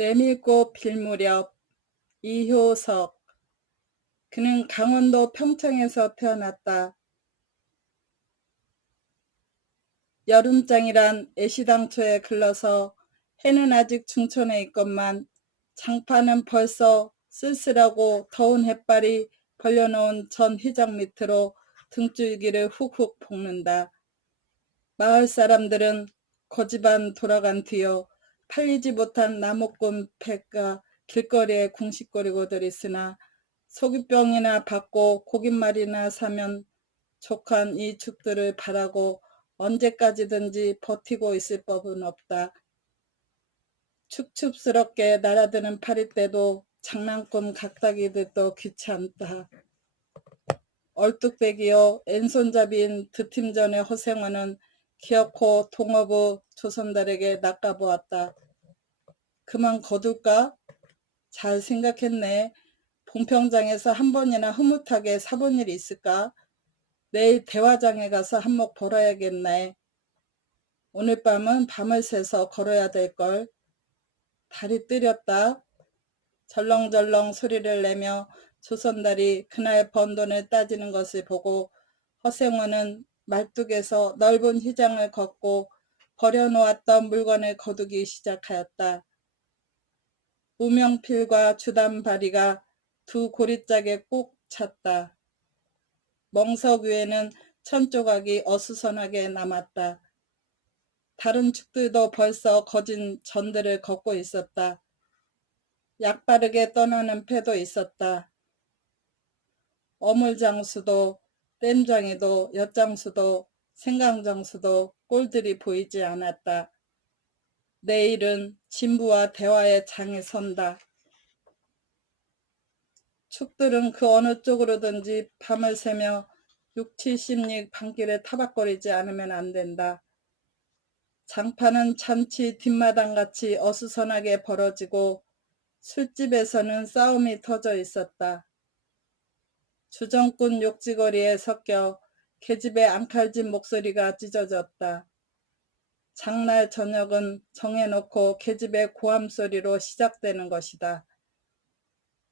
메밀꽃 필 무렵. 이효석. 그는 강원도 평창에서 태어났다. 여름장이란 애시당초에 글러서 해는 아직 중천에 있건만 장파는 벌써 쓸쓸하고 더운 햇발이 벌려놓은 전 휘장 밑으로 등줄기를 훅훅 볶는다. 마을 사람들은 고집안 돌아간 뒤여 팔리지 못한 나무꾼 폐가 길거리에 궁식거리고들 있으나 소규병이나 받고 고깃말이나 사면 족한 이 축들을 바라고 언제까지든지 버티고 있을 법은 없다. 축축스럽게 날아드는 파리떼도 장난꾼 각다기들도 귀찮다. 얼뚝배기여 앤손잡이인 드팀전의 허생원은 기어코 동어부 조선달에게 낚아보았다. 그만 거둘까? 잘 생각했네. 봉평장에서 한 번이나 흐뭇하게 사본 일이 있을까? 내일 대화장에 가서 한몫 벌어야겠네. 오늘 밤은 밤을 새서 걸어야 될걸. 달이 뜨렸다. 절렁절렁 소리를 내며 조선달이 그날 번 돈을 따지는 것을 보고 허생원은 말뚝에서 넓은 휘장을 걷고 버려놓았던 물건을 거두기 시작하였다. 우명필과 주담바리가 두 고리짝에 꼭 찼다. 멍석 위에는 천조각이 어수선하게 남았다. 다른 축들도 벌써 거진 전들을 걷고 있었다. 약바르게 떠나는 패도 있었다. 어물장수도 땜장이도 엿장수도 생강장수도 꼴들이 보이지 않았다. 내일은 진부와 대화의 장에 선다. 축들은 그 어느 쪽으로든지 밤을 새며 6, 70리 밤길에 타박거리지 않으면 안 된다. 장파는 잔치 뒷마당같이 어수선하게 벌어지고 술집에서는 싸움이 터져 있었다. 주정꾼 욕지거리에 섞여 계집의 앙칼진 목소리가 찢어졌다. 장날 저녁은 정해놓고 계집의 고함소리로 시작되는 것이다.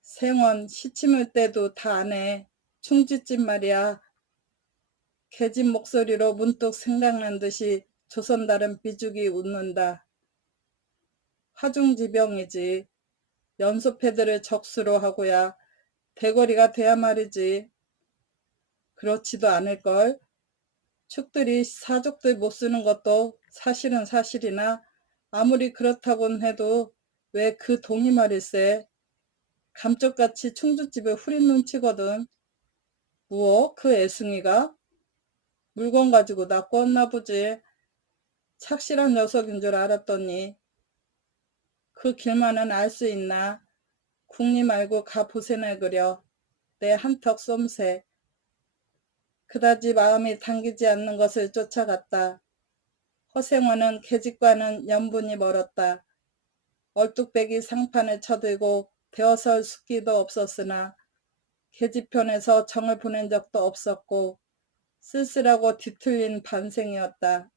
생원 시침을 때도 다 안 해. 충지집 말이야. 계집 목소리로 문득 생각난 듯이 조선달은 비죽이 웃는다. 화중지병이지. 연소패들을 적수로 하고야 대거리가 돼야 말이지. 그렇지도 않을걸. 축들이 사족들 못 쓰는 것도 사실은 사실이나 아무리 그렇다곤 해도 왜 그 동이 말일세. 감쪽같이 충주집에 후린 눈치거든. 무어? 그 애승이가? 물건 가지고 낚았나 보지. 착실한 녀석인 줄 알았더니. 그 길만은 알 수 있나. 궁리 말고 가보세나 그려. 내 한턱 쏨새. 그다지 마음이 당기지 않는 것을 쫓아갔다. 허생원은 계집과는 연분이 멀었다. 얼뚝배기 상판을 쳐들고 대어설 숫기도 없었으나 계집편에서 정을 보낸 적도 없었고 쓸쓸하고 뒤틀린 반생이었다.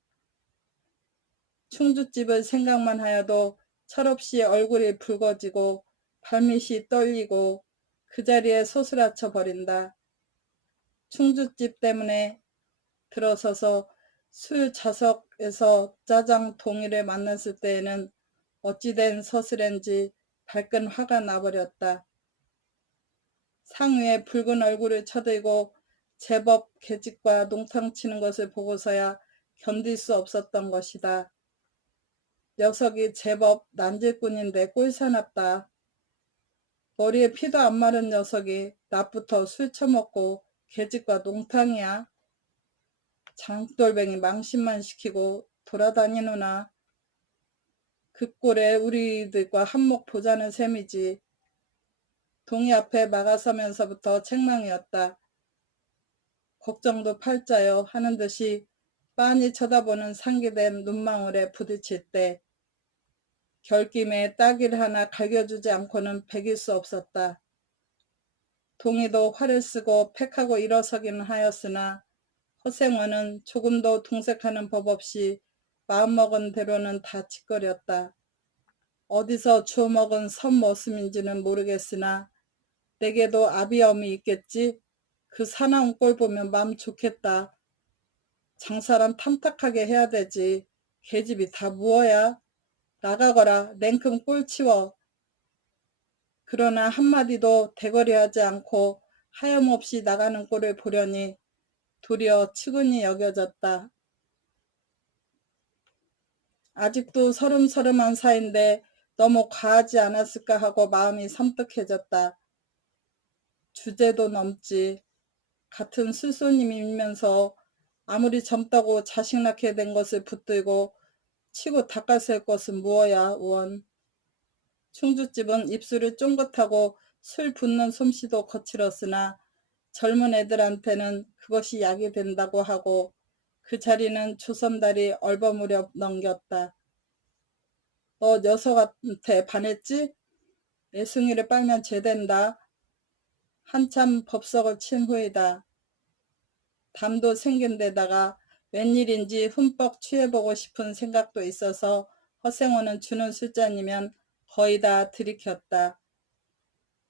충주집을 생각만 하여도 철없이 얼굴이 붉어지고 발밑이 떨리고 그 자리에 소스라쳐 버린다. 충주집 때문에 들어서서 술 좌석에서 짜장 동이를 만났을 때에는 어찌된 서슬인지 발끈 화가 나버렸다. 상위에 붉은 얼굴을 쳐들고 제법 계집과 농탕 치는 것을 보고서야 견딜 수 없었던 것이다. 녀석이 제법 난질꾼인데 꼴사납다. 머리에 피도 안 마른 녀석이 낮부터 술 처먹고 계집과 농탕이야. 장돌뱅이 망신만 시키고 돌아다니누나. 그 꼴에 우리들과 한몫 보자는 셈이지. 동이 앞에 막아서면서부터 책망이었다. 걱정도 팔자요 하는 듯이 빤히 쳐다보는 상기된 눈망울에 부딪힐 때 결김에 따기를 하나 갈겨주지 않고는 베길 수 없었다. 동이도 화를 쓰고 팩하고 일어서기는 하였으나 허생원은 조금도 동색하는 법 없이 마음먹은 대로는 다 짓거렸다. 어디서 주워먹은 선머슴인지는 모르겠으나 내게도 아비엄이 있겠지. 그 사나운 꼴 보면 마음 좋겠다. 장사람 탐탁하게 해야 되지. 계집이 다 무어야. 나가거라. 냉큼 꼴 치워. 그러나 한마디도 대거리하지 않고 하염없이 나가는 꼴을 보려니 도리어 측은히 여겨졌다. 아직도 서름서름한 사이인데 너무 과하지 않았을까 하고 마음이 섬뜩해졌다. 주제도 넘지. 같은 술손님이면서 아무리 젊다고 자식 낳게 된 것을 붙들고 치고 닦아셀 것은 무엇야 원. 충주집은 입술이 쫑긋하고 술 붓는 솜씨도 거칠었으나 젊은 애들한테는 그것이 약이 된다고 하고 그 자리는 조선달이 얼버무려 넘겼다. 너 녀석한테 반했지? 애숭이를 빨면 죄된다. 한참 법석을 친 후이다. 담도 생긴 데다가 웬일인지 흠뻑 취해보고 싶은 생각도 있어서 허생호는 주는 술잔이면 거의 다 들이켰다.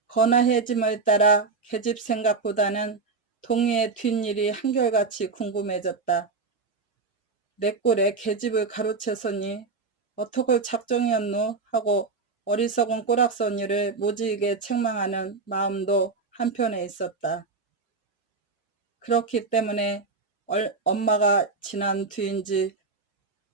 거나해짐을 따라 계집 생각보다는 동희의 뒷일이 한결같이 궁금해졌다. 내 꼴에 계집을 가로채서니 어떡할 작정이었노 하고 어리석은 꼬락서니를 모지게 책망하는 마음도 한편에 있었다. 그렇기 때문에 엄마가 지난 뒤인지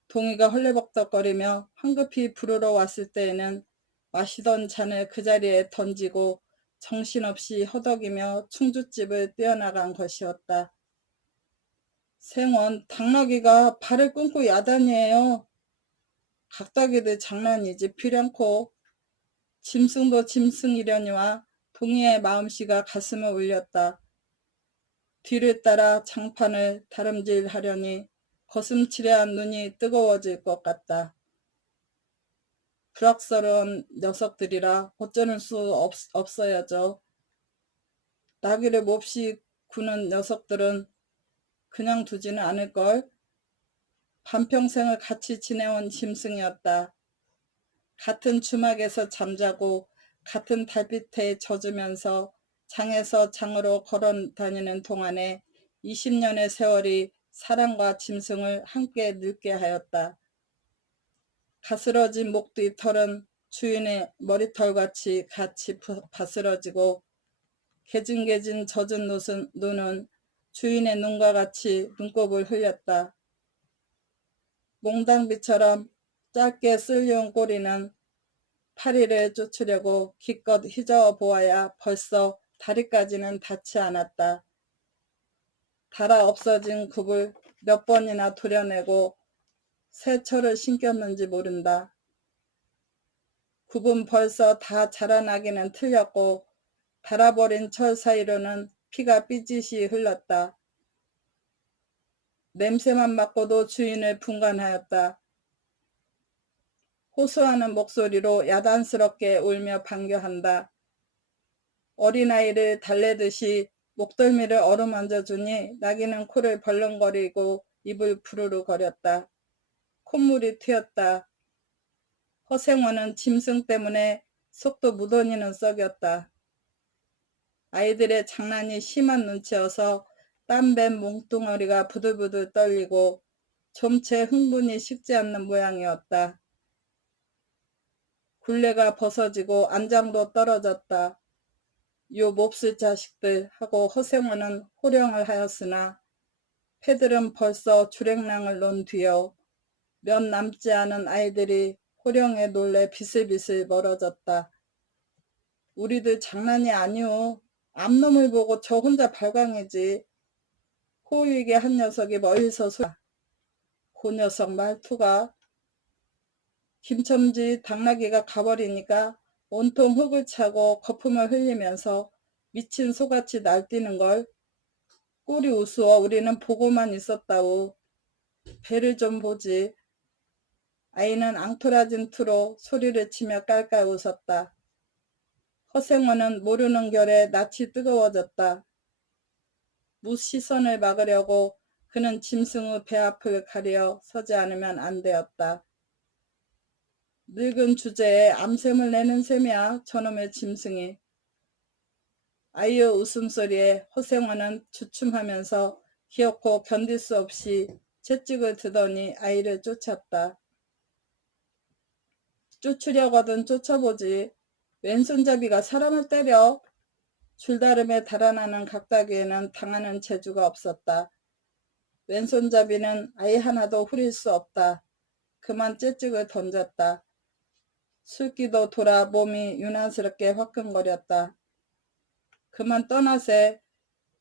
동희가 헐레벅덕거리며 황급히 부르러 왔을 때에는 마시던 잔을 그 자리에 던지고 정신없이 허덕이며 충주집을 뛰어나간 것이었다. 생원, 당나귀가 발을 끊고 야단이에요. 각다기들 장난이지 필연코. 짐승도 짐승이려니와 동희의 마음씨가 가슴을 울렸다. 뒤를 따라 장판을 다름질하려니 거슴치레한 눈이 뜨거워질 것 같다. 불악스러운 녀석들이라 어쩌는 수 없어야죠. 나귀를 몹시 구는 녀석들은 그냥 두지는 않을걸. 반평생을 같이 지내온 짐승이었다. 같은 주막에서 잠자고 같은 달빛에 젖으면서 장에서 장으로 걸어 다니는 동안에 20년의 세월이 사람과 짐승을 함께 늙게 하였다. 가스러진 목뒤 털은 주인의 머리털같이 같이 바스러지고 개진개진 젖은 눈은 주인의 눈과 같이 눈곱을 흘렸다. 몽당비처럼 짧게 쓸려온 꼬리는 파리를 쫓으려고 기껏 휘저어 보아야 벌써 다리까지는 닿지 않았다. 달아 없어진 굽을 몇 번이나 도려내고 새 철을 신겼는지 모른다. 굽은 벌써 다 자라나기는 틀렸고 달아버린 철 사이로는 피가 삐짓이 흘렀다. 냄새만 맡고도 주인을 분간하였다. 호소하는 목소리로 야단스럽게 울며 반겨한다. 어린아이를 달래듯이 목덜미를 어루만져 주니 나귀는 코를 벌렁거리고 입을 부르르 거렸다. 콧물이 튀었다. 허생원은 짐승 때문에 속도 무더니는 썩였다. 아이들의 장난이 심한 눈치여서 땀밴 몽뚱어리가 부들부들 떨리고 좀채 흥분이 식지 않는 모양이었다. 굴레가 벗어지고 안장도 떨어졌다. 요 몹쓸 자식들 하고 허생원은 호령을 하였으나 패들은 벌써 주랭랑을 놓은 뒤여 몇 남지 않은 아이들이 호령에 놀래 비슬비슬 멀어졌다. 우리들 장난이 아니오. 암놈을 보고 저 혼자 발광이지. 호위게 한 녀석이 멀리서 그 녀석 말투가. 김첨지 당나귀가 가버리니까 온통 흙을 차고 거품을 흘리면서 미친 소같이 날뛰는걸. 꼴이 우스워 우리는 보고만 있었다우. 배를 좀 보지. 아이는 앙토라진 투로 소리를 치며 깔깔 웃었다. 허생원은 모르는 결에 낯이 뜨거워졌다. 무시선을 막으려고 그는 짐승의 배 앞을 가려 서지 않으면 안 되었다. 늙은 주제에 암샘을 내는 셈이야 저놈의 짐승이. 아이의 웃음소리에 허생원은 주춤하면서 기어코 견딜 수 없이 채찍을 드더니 아이를 쫓았다. 쫓으려거든 쫓아보지. 왼손잡이가 사람을 때려. 줄다름에 달아나는 각다기에는 당하는 재주가 없었다. 왼손잡이는 아이 하나도 후릴 수 없다. 그만 채찍을 던졌다. 술기도 돌아 몸이 유난스럽게 화끈거렸다. 그만 떠나세.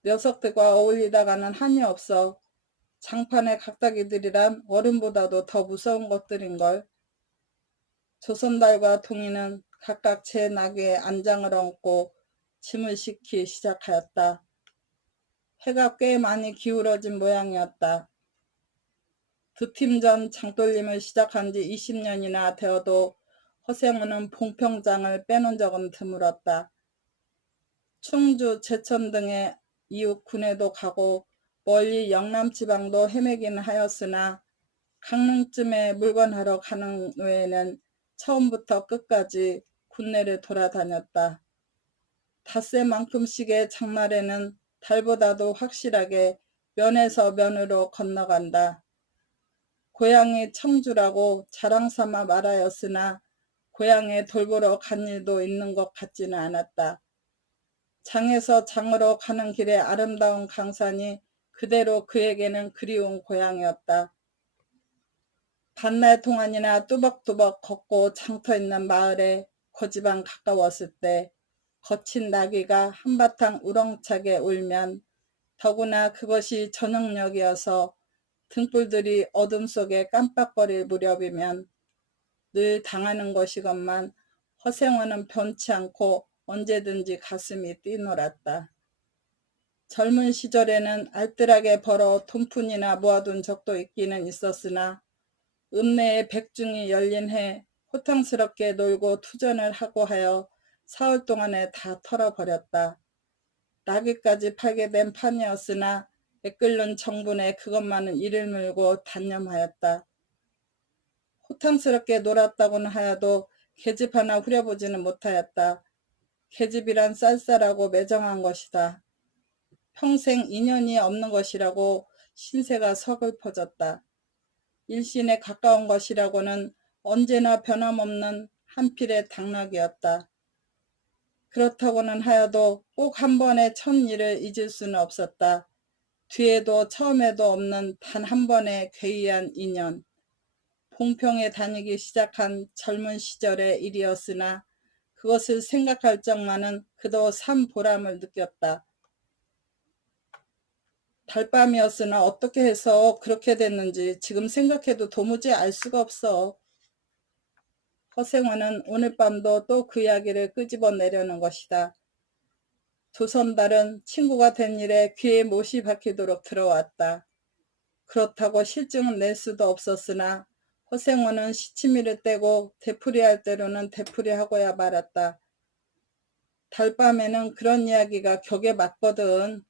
녀석들과 어울리다가는 한이 없어. 장판의 각다기들이란 어른보다도 더 무서운 것들인걸. 조선달과 동이는 각각 제 나귀에 안장을 얹고 짐을 싣기 시작하였다. 해가 꽤 많이 기울어진 모양이었다. 2팀 전 장돌림을 시작한 지 20년이나 되어도 허생우는 봉평장을 빼놓은 적은 드물었다. 충주, 제천 등의 이웃 군에도 가고 멀리 영남지방도 헤매긴 하였으나 강릉쯤에 물건하러 가는 외에는 처음부터 끝까지 군내를 돌아다녔다. 닷새만큼씩의 장날에는 달보다도 확실하게 면에서 면으로 건너간다. 고향이 청주라고 자랑삼아 말하였으나 고향에 돌보러 간 일도 있는 것 같지는 않았다. 장에서 장으로 가는 길에 아름다운 강산이 그대로 그에게는 그리운 고향이었다. 반날 동안이나 뚜벅뚜벅 걷고 장터 있는 마을에 고지방 가까웠을 때 거친 나귀가 한바탕 우렁차게 울면, 더구나 그것이 저녁녘이어서 등불들이 어둠 속에 깜빡거릴 무렵이면 늘 당하는 것이건만 허생원은 변치 않고 언제든지 가슴이 뛰놀았다. 젊은 시절에는 알뜰하게 벌어 돈푼이나 모아둔 적도 있기는 있었으나 읍내에 백중이 열린 해 호탕스럽게 놀고 투전을 하고 하여 사흘 동안에 다 털어버렸다. 나귀까지 팔게 된 판이었으나 애끓는 정분에 그것만은 이를 물고 단념하였다. 호탕스럽게 놀았다고는 하여도 계집 하나 후려보지는 못하였다. 계집이란 쌀쌀하고 매정한 것이다. 평생 인연이 없는 것이라고 신세가 서글퍼졌다. 일신에 가까운 것이라고는 언제나 변함없는 한필의 당나귀였다. 그렇다고는 하여도 꼭 한 번의 첫 일을 잊을 수는 없었다. 뒤에도 처음에도 없는 단 한 번의 괴이한 인연. 봉평에 다니기 시작한 젊은 시절의 일이었으나 그것을 생각할 적만은 그도 산 보람을 느꼈다. 달밤이었으나 어떻게 해서 그렇게 됐는지 지금 생각해도 도무지 알 수가 없어. 허생원은 오늘 밤도 또 그 이야기를 끄집어내려는 것이다. 조선달은 친구가 된 일에 귀에 못이 박히도록 들어왔다. 그렇다고 실증은 낼 수도 없었으나 허생원은 시치미를 떼고 되풀이할 때로는 되풀이하고야 말았다. 달밤에는 그런 이야기가 격에 맞거든.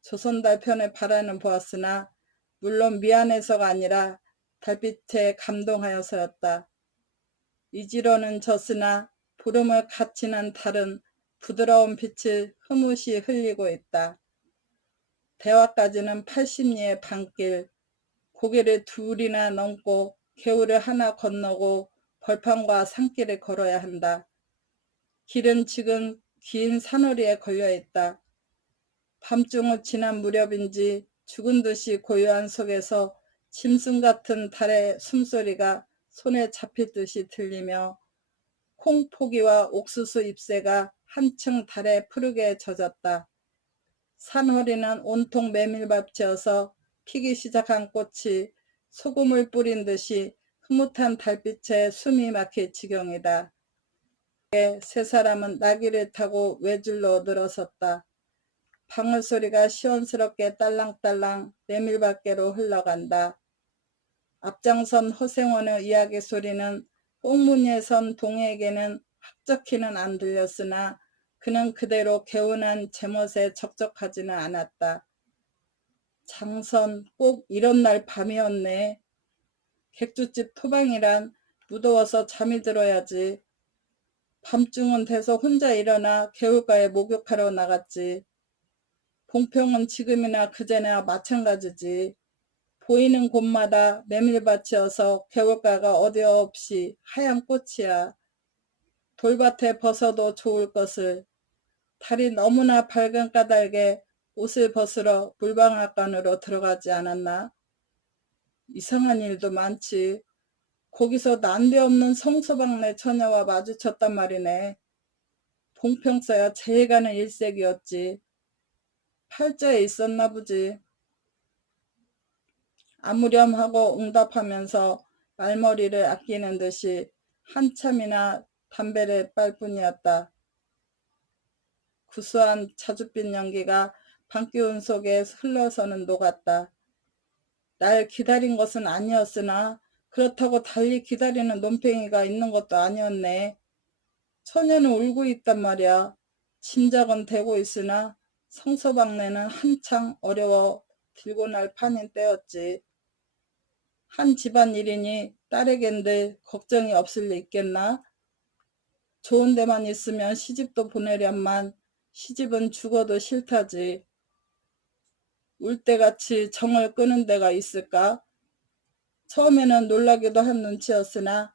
조선달 편의 바라는 보았으나 물론 미안해서가 아니라 달빛에 감동하여서였다. 이지로는 졌으나 부름을 갇히는 달은 부드러운 빛을 흐뭇이 흘리고 있다. 대화까지는 80리의 반길, 고개를 둘이나 넘고 개울을 하나 건너고 벌판과 산길을 걸어야 한다. 길은 지금 긴 산허리에 걸려있다. 밤중을 지난 무렵인지 죽은 듯이 고요한 속에서 짐승 같은 달의 숨소리가 손에 잡힐 듯이 들리며 콩포기와 옥수수 잎새가 한층 달에 푸르게 젖었다. 산허리는 온통 메밀밥채여서 피기 시작한 꽃이 소금을 뿌린 듯이 흐뭇한 달빛에 숨이 막힐 지경이다. 세 사람은 나귀를 타고 외줄로 늘어섰다. 방울소리가 시원스럽게 딸랑딸랑 메밀밭계로 흘러간다. 앞장선 허생원의 이야기 소리는 꽁무니에 선 동해에게는 확적히는 안 들렸으나 그는 그대로 개운한 제멋에 적적하지는 않았다. 장선 꼭 이런 날 밤이었네. 객주집 토방이란 무더워서 잠이 들어야지. 밤중은 돼서 혼자 일어나 개울가에 목욕하러 나갔지. 봉평은 지금이나 그제나 마찬가지지. 보이는 곳마다 메밀밭이어서 개울가가 어디없이 하얀 꽃이야. 돌밭에 벗어도 좋을 것을. 달이 너무나 밝은 까닭에 옷을 벗으러 물방앗간으로 들어가지 않았나? 이상한 일도 많지. 거기서 난데없는 성서방네 처녀와 마주쳤단 말이네. 봉평서야 제일 가는 일색이었지. 팔자에 있었나 보지. 아무렴하고 응답하면서 말머리를 아끼는 듯이 한참이나 담배를 빨 뿐이었다. 구수한 자줏빛 연기가 밤기운 속에 흘러서는 녹았다. 날 기다린 것은 아니었으나 그렇다고 달리 기다리는 논팽이가 있는 것도 아니었네. 처녀는 울고 있단 말이야. 짐작은 되고 있으나 성서방네는 한창 어려워 들고 날 판인 때였지. 한 집안 일이니 딸에겐들 걱정이 없을 리 있겠나? 좋은 데만 있으면 시집도 보내련만 시집은 죽어도 싫다지. 울때같이 정을 끄는 데가 있을까? 처음에는 놀라기도 한 눈치였으나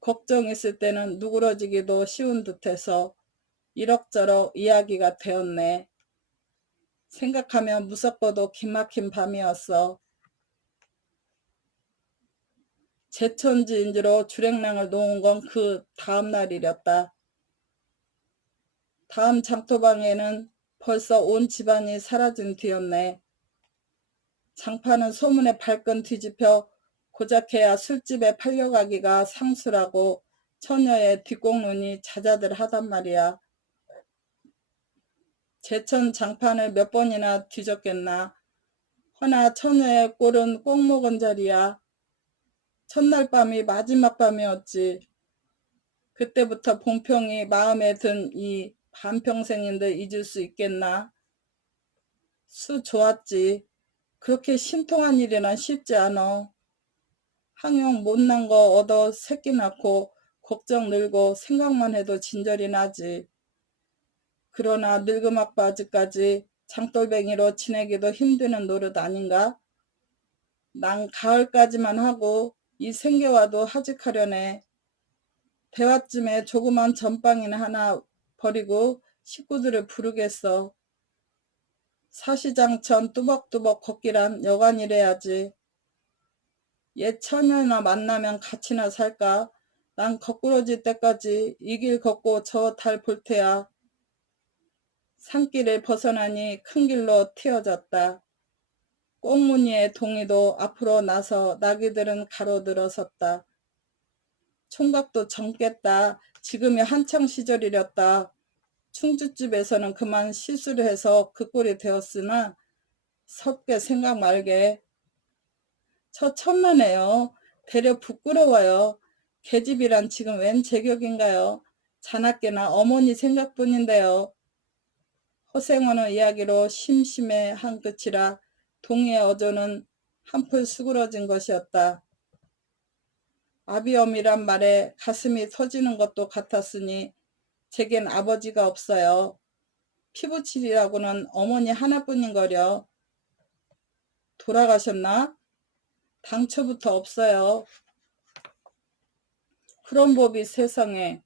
걱정 있을 때는 누그러지기도 쉬운 듯해서 이럭저럭 이야기가 되었네. 생각하면 무섭고도 기막힌 밤이었어. 제천지인지로 주랭랑을 놓은 건 그 다음 날이렸다. 다음 장토방에는 벌써 온 집안이 사라진 뒤였네. 장파는 소문에 발끈 뒤집혀 고작해야 술집에 팔려가기가 상수라고 처녀의 뒷공론이 자자들 하단 말이야. 제천 장판을 몇 번이나 뒤졌겠나. 허나 처녀의 꼴은 꼭 먹은 자리야. 첫날 밤이 마지막 밤이었지. 그때부터 봉평이 마음에 든 이 반평생인들 잊을 수 있겠나. 수 좋았지. 그렇게 신통한 일이란 쉽지 않아. 항영 못난 거 얻어 새끼 낳고 걱정 늘고 생각만 해도 진절이 나지. 그러나 늙음아빠 아직까지 장돌뱅이로 지내기도 힘드는 노릇 아닌가? 난 가을까지만 하고 이 생계와도 하직하려네. 대화쯤에 조그만 전빵이나 하나 버리고 식구들을 부르겠어. 사시장천 뚜벅뚜벅 걷기란 여간이래야지. 옛 처녀나 만나면 같이나 살까? 난 거꾸러질 때까지 이 길 걷고 저 달 볼 테야. 산길을 벗어나니 큰 길로 튀어졌다. 꽁무니의 동이도 앞으로 나서 나귀들은 가로들어섰다. 총각도 젊겠다. 지금이 한창 시절이렸다. 충주집에서는 그만 실수를 해서 그 꼴이 되었으나 섭게 생각 말게. 저 천만에요. 되려 부끄러워요. 계집이란 지금 웬 제격인가요? 자나깨나 어머니 생각뿐인데요. 허생원의 이야기로 심심해 한 끝이라 동의의 어조는 한풀 수그러진 것이었다. 아비엄이란 말에 가슴이 터지는 것도 같았으니 제겐 아버지가 없어요. 피부칠이라고는 어머니 하나뿐인거려. 돌아가셨나? 당초부터 없어요. 그런 법이 세상에.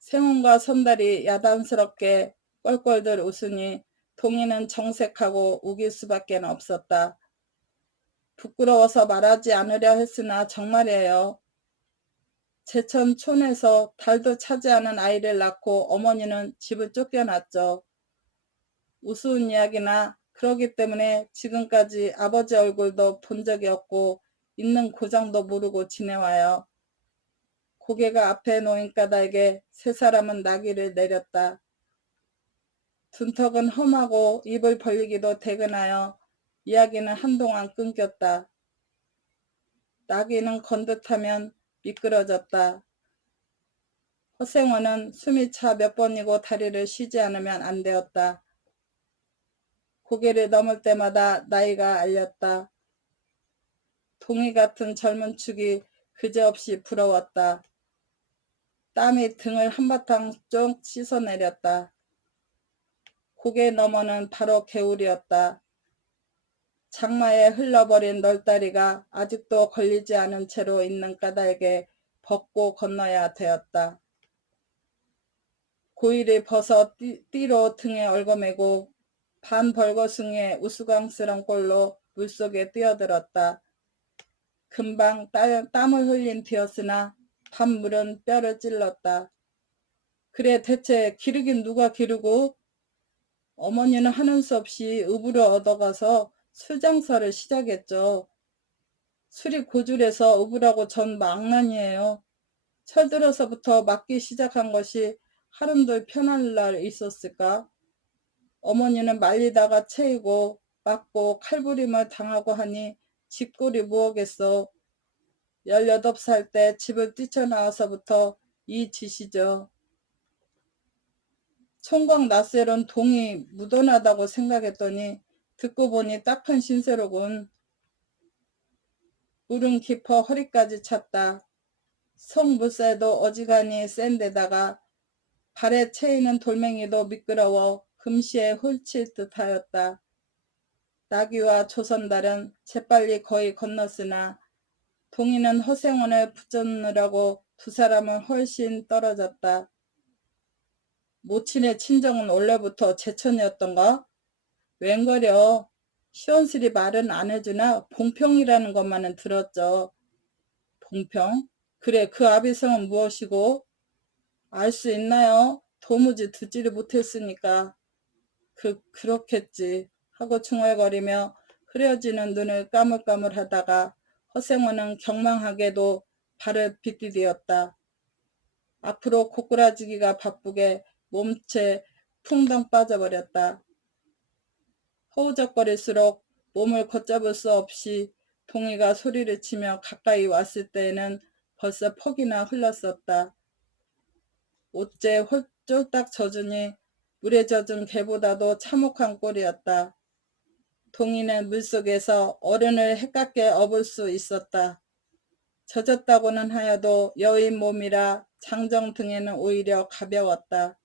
생훈과 선달이 야단스럽게 껄껄들 웃으니 동이는 정색하고 우길 수밖에 없었다. 부끄러워서 말하지 않으려 했으나 정말이에요. 제천촌에서 달도 차지 않은 아이를 낳고 어머니는 집을 쫓겨났죠. 우스운 이야기나 그러기 때문에 지금까지 아버지 얼굴도 본 적이 없고 있는 고장도 모르고 지내와요. 고개가 앞에 놓인 까닭에 세 사람은 나귀를 내렸다. 둔턱은 험하고 입을 벌리기도 대근하여 이야기는 한동안 끊겼다. 나귀는 건듯하면 미끄러졌다. 허생원은 숨이 차 몇 번이고 다리를 쉬지 않으면 안 되었다. 고개를 넘을 때마다 나이가 알렸다. 동이 같은 젊은 축이 그저없이 부러웠다. 땀이 등을 한바탕 쭉 씻어내렸다. 고개 너머는 바로 개울이었다. 장마에 흘러버린 널다리가 아직도 걸리지 않은 채로 있는 까닭에 벗고 건너야 되었다. 고이를 벗어 띠로 등에 얽어매고 반벌거숭이의 우스꽝스런 꼴로 물속에 뛰어들었다. 금방 땀을 흘린 뒤였으나 밤물은 뼈를 찔렀다. 그래 대체 기르긴 누가 기르고? 어머니는 하는 수 없이 읍으로 얻어가서 술장사를 시작했죠. 술이 고줄해서 읍으라고 전 망난이에요. 철들어서부터 맞기 시작한 것이 하루도 편할 날 있었을까? 어머니는 말리다가 채이고 맞고 칼부림을 당하고 하니 집골이 무엇겠어. 18살 때 집을 뛰쳐나와서부터 이 짓이죠. 총각 낯설은 동이 묻어나다고 생각했더니 듣고 보니 딱한 신세로군. 물은 깊어 허리까지 찼다. 성물살도 어지간히 센 데다가 발에 채이는 돌멩이도 미끄러워 금시에 훌칠 듯하였다. 나귀와 조선달은 재빨리 거의 건넜으나 동이는 허생원을 붙잡느라고 두 사람은 훨씬 떨어졌다. 모친의 친정은 원래부터 제천이었던가? 웬거려. 시원스리 말은 안 해주나 봉평이라는 것만은 들었죠. 봉평? 그래, 그 아비성은 무엇이고? 알 수 있나요? 도무지 듣지를 못했으니까. 그렇겠지 하고 중얼거리며 흐려지는 눈을 까물까물하다가 허생원은 경망하게도 발을 빗디디었다. 앞으로 고꾸라지기가 바쁘게 몸체 풍덩 빠져버렸다. 허우적거릴수록 몸을 걷잡을 수 없이 동이가 소리를 치며 가까이 왔을 때에는 벌써 폭이나 흘렀었다. 옷째 쫄딱 젖으니 물에 젖은 개보다도 참혹한 꼴이었다. 동이는 물속에서 어른을 헷갈게 업을 수 있었다. 젖었다고는 하여도 여인 몸이라 장정 등에는 오히려 가벼웠다.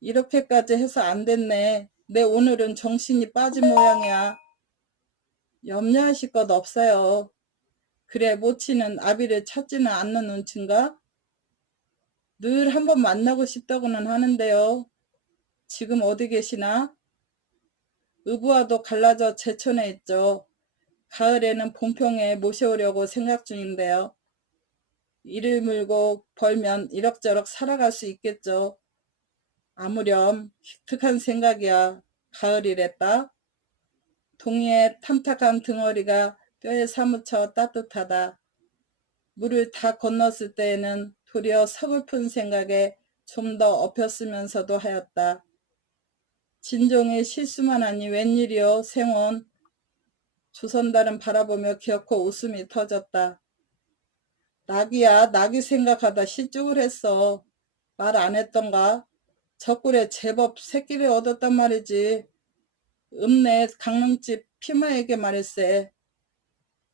이렇게까지 해서 안 됐네. 내 오늘은 정신이 빠진 모양이야. 염려하실 것 없어요. 그래 모치는 아비를 찾지는 않는 눈치인가? 늘 한번 만나고 싶다고는 하는데요. 지금 어디 계시나? 의부와도 갈라져 제천에 있죠. 가을에는 봉평에 모셔오려고 생각 중인데요. 이를 물고 벌면 이럭저럭 살아갈 수 있겠죠. 아무렴 기특한 생각이야. 가을이랬다. 동이의 탐탁한 등허리가 뼈에 사무쳐 따뜻하다. 물을 다 건넜을 때에는 도리어 서글픈 생각에 좀 더 엎였으면서도 하였다. 진종의 실수만 하니 웬일이요 생원. 조선달은 바라보며 기어코 웃음이 터졌다. 낙이야 낙이 생각하다 실족을 했어. 말 안 했던가? 적굴에 제법 새끼를 얻었단 말이지. 읍내 강릉집 피마에게 말했세.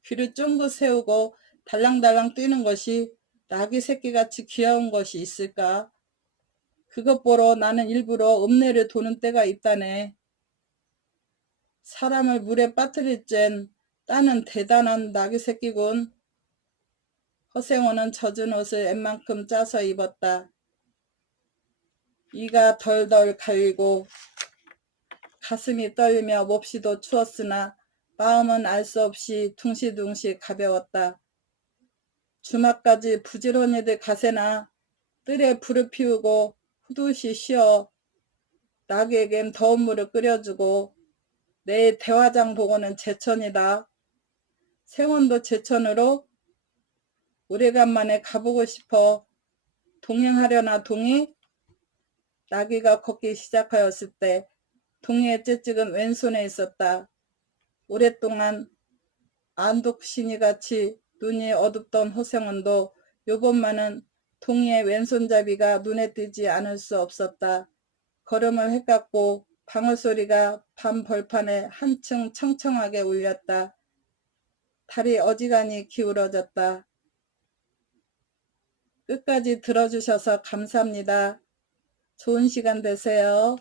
귀를 쫑긋 세우고 달랑달랑 뛰는 것이 낙이 새끼같이 귀여운 것이 있을까? 그것 보러 나는 일부러 읍내를 도는 때가 있다네. 사람을 물에 빠뜨릴 젠 따는 대단한 낙이 새끼군. 허생원은 젖은 옷을 웬만큼 짜서 입었다. 이가 덜덜 갈리고 가슴이 떨리며 몹시도 추웠으나 마음은 알 수 없이 둥실둥실 가벼웠다. 주막까지 부지런히들 가세나. 뜰에 불을 피우고 후두시 쉬어 낙에겐 더운 물을 끓여주고 내일 대화장 보고는 제천이다. 생원도 제천으로? 오래간만에 가보고 싶어. 동행하려나 동이? 나귀가 걷기 시작하였을 때 동이의 째찍은 왼손에 있었다. 오랫동안 안독신이같이 눈이 어둡던 허생원도 요번만은 동이의 왼손잡이가 눈에 띄지 않을 수 없었다. 걸음을 헷갔고 방울소리가 밤 벌판에 한층 청청하게 울렸다. 달이 어지간히 기울어졌다. 끝까지 들어주셔서 감사합니다. 좋은 시간 되세요.